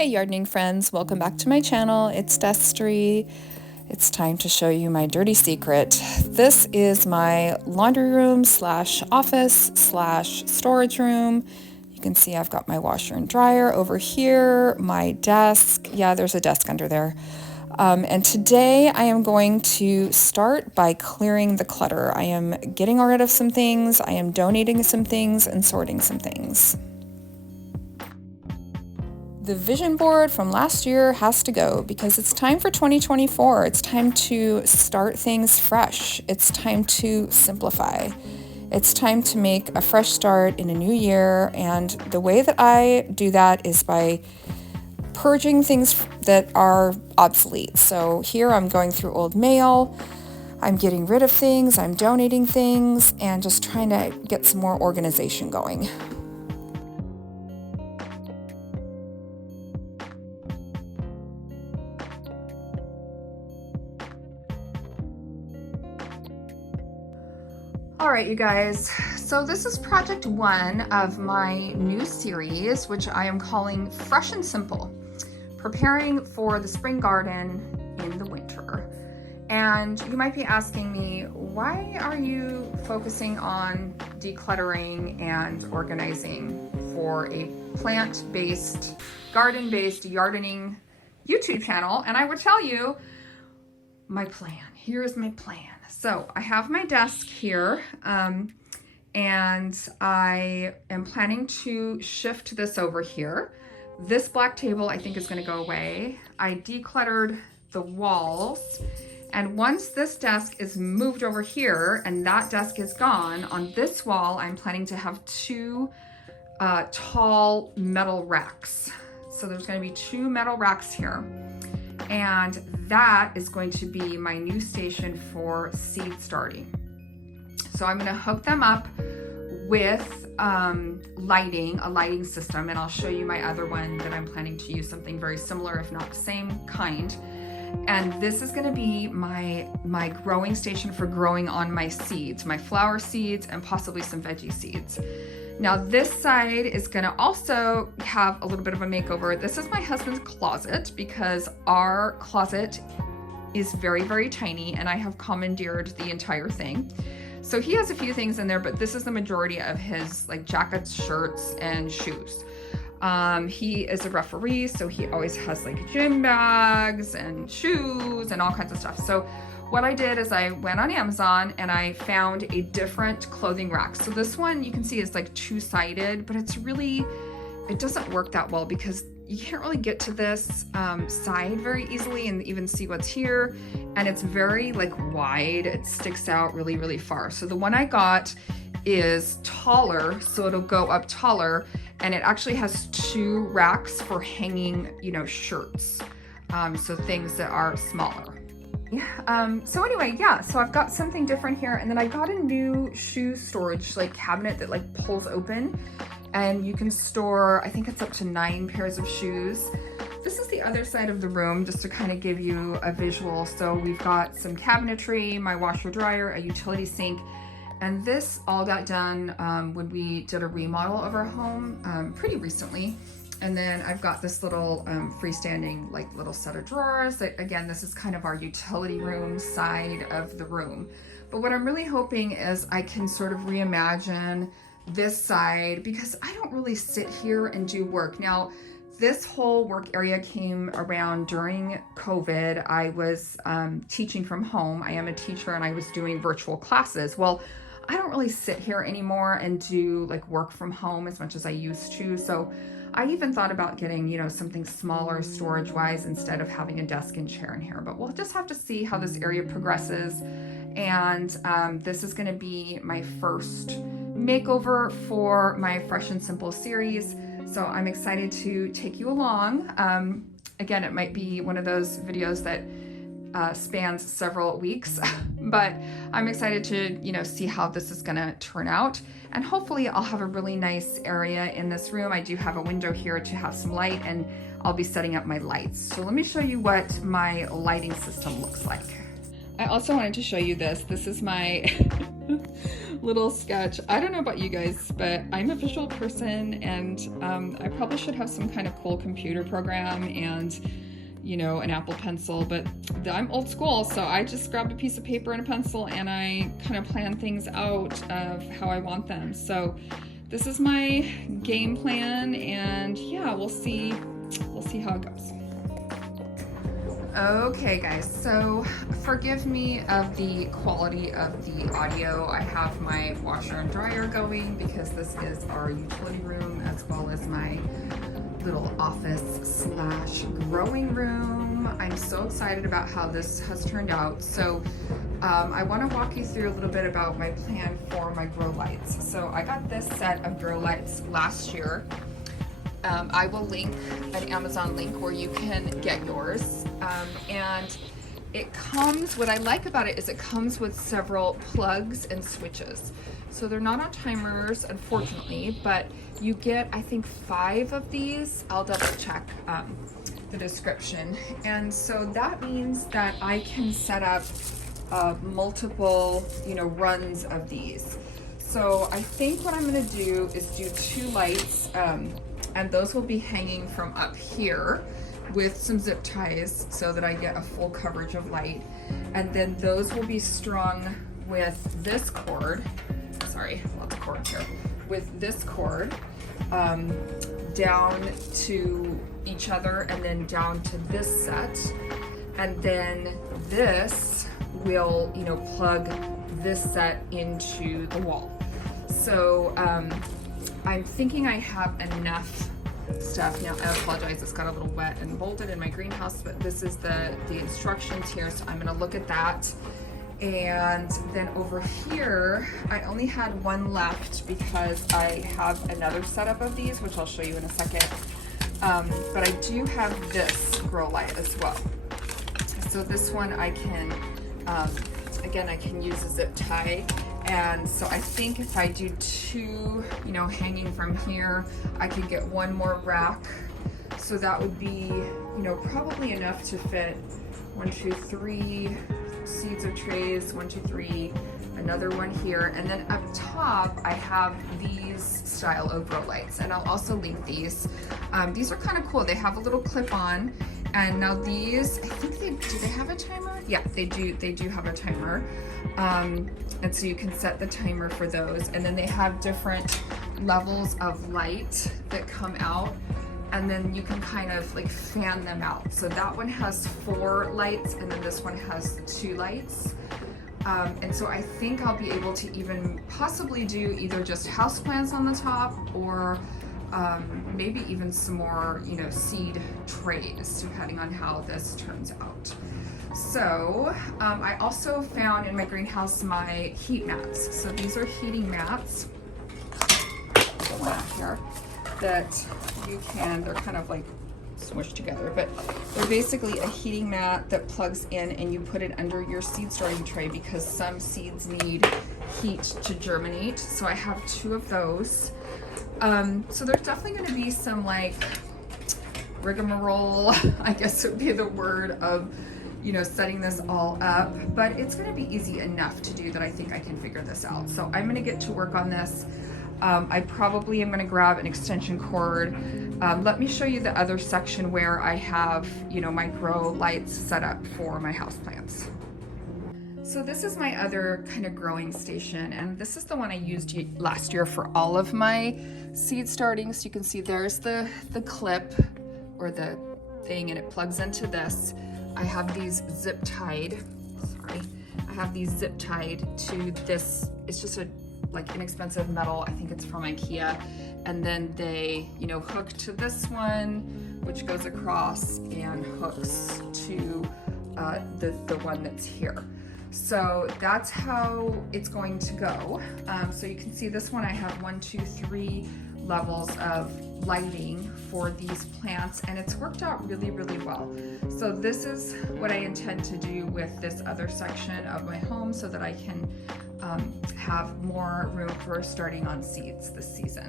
Hey gardening friends, welcome back to my channel. It's Destry. It's time to show you my dirty secret. This is my laundry room slash office slash storage room. You can see I've got my washer and dryer over here, my desk. Yeah, there's a desk under there. And today I am going to start by clearing the clutter. I am getting rid of some things, I am donating some things, and sorting some things. The vision board from last year has to go because it's time for 2024. It's time to start things fresh. It's time to simplify. It's time to make a fresh start in a new year. And the way that I do that is by purging things that are obsolete. So here I'm going through old mail. I'm getting rid of things. I'm donating things and just trying to get some more organization going. All right, you guys, so this is project one of my new series, which I am calling Fresh and Simple, preparing for the spring garden in the winter. And you might be asking me, why are you focusing on decluttering and organizing for a plant-based, garden-based yardening YouTube channel? And I would tell you my plan. Here's my plan. So I have my desk here, and I am planning to shift this over here. This black table I think is going to go away. I decluttered the walls, and once this desk is moved over here and that desk is gone, on this wall I'm planning to have two tall metal racks. So there's going to be two metal racks here. And that is going to be my new station for seed starting. So I'm going to hook them up with a lighting system, and I'll show you my other one that I'm planning to use something very similar, if not the same kind. And this is going to be my growing station for growing on my seeds, my flower seeds and possibly some veggie seeds. Now this side is gonna also have a little bit of a makeover. This is my husband's closet because our closet is very, very tiny and I have commandeered the entire thing. So he has a few things in there, but this is the majority of his like jackets, shirts, and shoes. He is a referee, so he always has like gym bags and shoes and all kinds of stuff. So what I did is I went on Amazon and I found a different clothing rack. So this one you can see is like two-sided, but it doesn't work that well because you can't really get to this side very easily and even see what's here. And it's very like wide, it sticks out really, really far. So the one I got is taller, so it'll go up taller, and it actually has two racks for hanging, shirts. So things that are smaller. So anyway, yeah, so I've got something different here, and then I got a new shoe storage like cabinet that like pulls open, and you can store, I think it's up to 9 pairs of shoes. This is the other side of the room, just to kind of give you a visual. So we've got some cabinetry, my washer dryer, a utility sink, and this all got done when we did a remodel of our home pretty recently. And then I've got this little freestanding like little set of drawers that, again, this is kind of our utility room side of the room. But what I'm really hoping is I can sort of reimagine this side because I don't really sit here and do work. Now, this whole work area came around during COVID. I was teaching from home. I am a teacher and I was doing virtual classes. Well, I don't really sit here anymore and do like work from home as much as I used to. So I even thought about getting, something smaller storage-wise instead of having a desk and chair in here. But we'll just have to see how this area progresses. And this is going to be my first makeover for my Fresh and Simple series. So I'm excited to take you along. Again, it might be one of those videos that spans several weeks, but I'm excited to, see how this is gonna turn out. And hopefully I'll have a really nice area in this room. I do have a window here to have some light, and I'll be setting up my lights. So let me show you what my lighting system looks like. I also wanted to show you this. This is my little sketch. I don't know about you guys, but I'm a visual person, and I probably should have some kind of cool computer program and, you know, an Apple Pencil, but I'm old school, so I just grabbed a piece of paper and a pencil and I kind of plan things out of how I want them. So this is my game plan, and yeah, we'll see how it goes. Okay guys, so forgive me of the quality of the audio. I have my washer and dryer going because this is our utility room as well as my little office / growing room. I'm so excited about how this has turned out. So I want to walk you through a little bit about my plan for my grow lights. So I got this set of grow lights last year. I will link an Amazon link where you can get yours. And it comes, what I like about it is it comes with several plugs and switches. So they're not on timers, unfortunately, but you get, I think, 5 of these. I'll double check the description. And so that means that I can set up multiple, you know, runs of these. So I think what I'm gonna do is do 2 lights, and those will be hanging from up here with some zip ties so that I get a full coverage of light. And then those will be strung with this cord, sorry, lots of cord here, with this cord down to each other and then down to this set. And then this will, you know, plug this set into the wall. So I'm thinking I have enough stuff. Now I apologize, it's got a little wet and molded in my greenhouse, but this is the instructions here, so I'm gonna look at that. And then over here, I only had 1 left because I have another setup of these, which I'll show you in a second. But I do have this grow light as well. So this one I can, again, I can use a zip tie. And so I think if I do 2, you know, hanging from here, I could get 1 more rack. So that would be, you know, probably enough to fit 1, 2, 3 seeds or trays, 1, 2, 3, another one here. And then up top, I have these style of grow lights, and I'll also link these. These are kind of cool. They have a little clip on. And now these, I think do they have a timer? Yeah, they do have a timer. And so you can set the timer for those. And then they have different levels of light that come out, and then you can kind of like fan them out. So that one has 4 lights, and then this one has 2 lights. And so I think I'll be able to even possibly do either just houseplants on the top, or maybe even some more, you know, seed trays, depending on how this turns out. So I also found in my greenhouse my heat mats. So these are heating mats here that you can, they're kind of like smushed together, but they're basically a heating mat that plugs in, and you put it under your seed storing tray because some seeds need heat to germinate. So I have 2 of those. So there's definitely going to be some like rigmarole, I guess would be the word, of, you know, setting this all up, but it's going to be easy enough to do that I think I can figure this out. So I'm going to get to work on this. I probably am going to grab an extension cord. Let me show you the other section where I have, you know, my grow lights set up for my houseplants. So this is my other kind of growing station, and this is the one I used last year for all of my seed starting. So you can see there's the clip or the thing, and it plugs into this. I have these zip tied, I have these zip tied to this. It's just a like inexpensive metal, I think it's from IKEA. And then they, you know, hook to this one, which goes across and hooks to the one that's here. So that's how it's going to go. So you can see this one, I have 1, 2, 3 levels of lighting for these plants, and it's worked out really, really well. So this is what I intend to do with this other section of my home so that I can have more room for starting on seeds this season.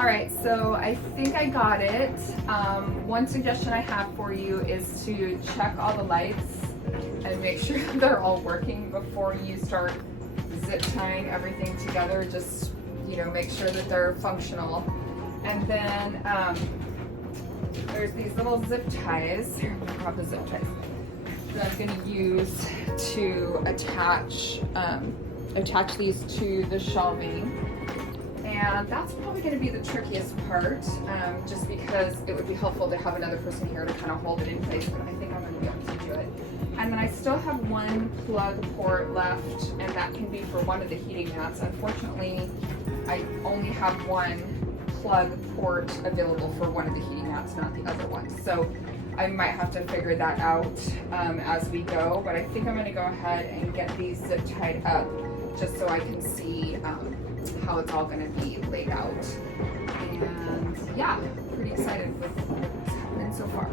All right, so I think I got it. One suggestion I have for you is to check all the lights and make sure they're all working before you start zip tying everything together. Just, you know, make sure that they're functional. And then there's these little zip ties. Here, I'll grab the zip ties that I'm going to use to attach these to the shelving. And that's probably going to be the trickiest part, just because it would be helpful to have another person here to kind of hold it in place, but I think I'm going to be able to do it. And then I still have one plug port left, and that can be for one of the heating mats. Unfortunately, I only have one plug port available for one of the heating mats, not the other one. So I might have to figure that out as we go, but I think I'm going to go ahead and get these zip tied up just so I can see how it's all going to be laid out. And yeah, pretty excited with what's happening so far.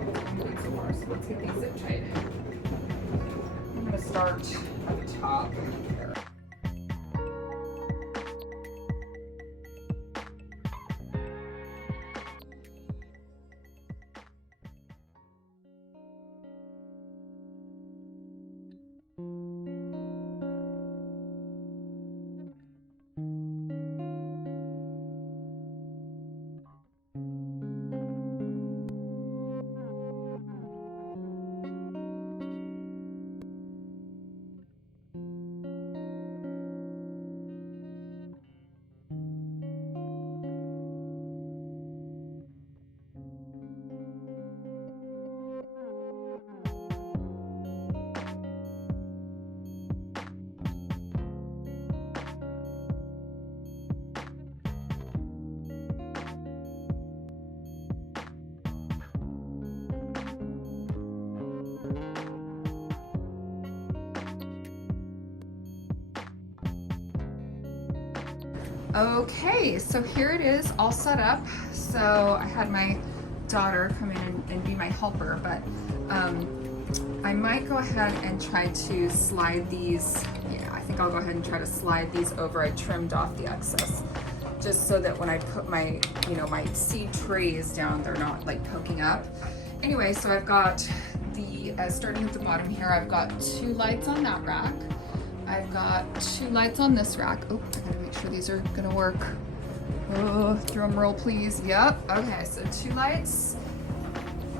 So let's get these zip tied. I'm going to start at the top here. Okay, so here it is all set up. So I had my daughter come in and be my helper, but I might go ahead and try to slide these. Yeah, I think I'll go ahead and try to slide these over. I trimmed off the excess just so that when I put my, my seed trays down, they're not like poking up. Anyway, so I've got the, starting at the bottom here, I've got 2 lights on that rack. I've got 2 lights on this rack. Oh, I gotta make sure these are gonna work. Oh, drum roll please. Yep, okay, so 2 lights.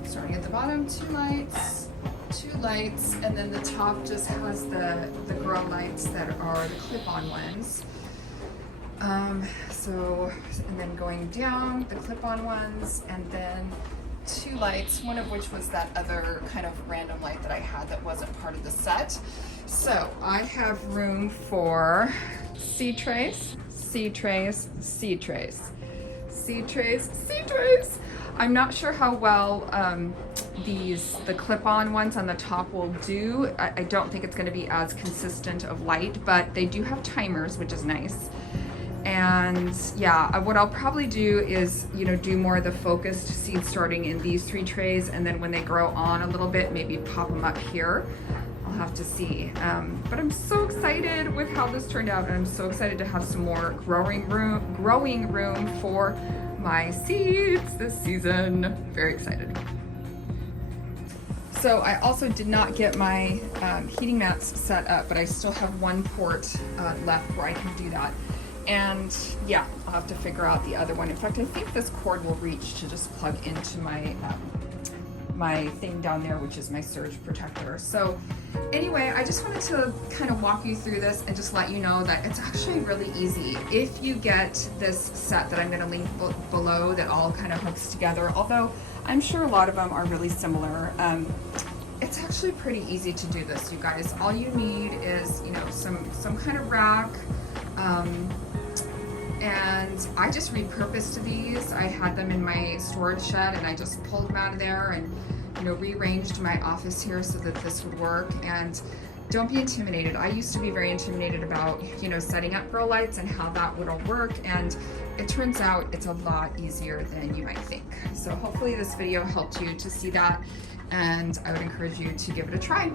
Starting at the bottom, 2 lights, 2 lights, and then the top just has the grow lights that are the clip-on ones. And then going down, the clip-on ones, and then 2 lights, one of which was that other kind of random light that I had that wasn't part of the set. So I have room for seed trays, seed trays, seed trays, seed trays, seed trays. I'm not sure how well the clip-on ones on the top will do. I don't think it's going to be as consistent of light, but they do have timers, which is nice. And yeah, what I'll probably do is, do more of the focused seed starting in these 3 trays, and then when they grow on a little bit, maybe pop them up here. I'll have to see. But I'm so excited with how this turned out, and I'm so excited to have some more growing room for my seeds this season. Very excited. So I also did not get my heating mats set up, but I still have 1 port left where I can do that. And yeah, I'll have to figure out the other one. In fact, I think this cord will reach to just plug into my my thing down there, which is my surge protector. So anyway, I just wanted to kind of walk you through this and just let you know that it's actually really easy. If you get this set that I'm going to link below that all kind of hooks together, although I'm sure a lot of them are really similar, it's actually pretty easy to do this, you guys. All you need is, some kind of rack, and I just repurposed these. I had them in my storage shed and I just pulled them out of there and rearranged my office here so that this would work. And don't be intimidated. I used to be very intimidated about setting up grow lights and how that would all work, and it turns out it's a lot easier than you might think. So hopefully this video helped you to see that, and I would encourage you to give it a try.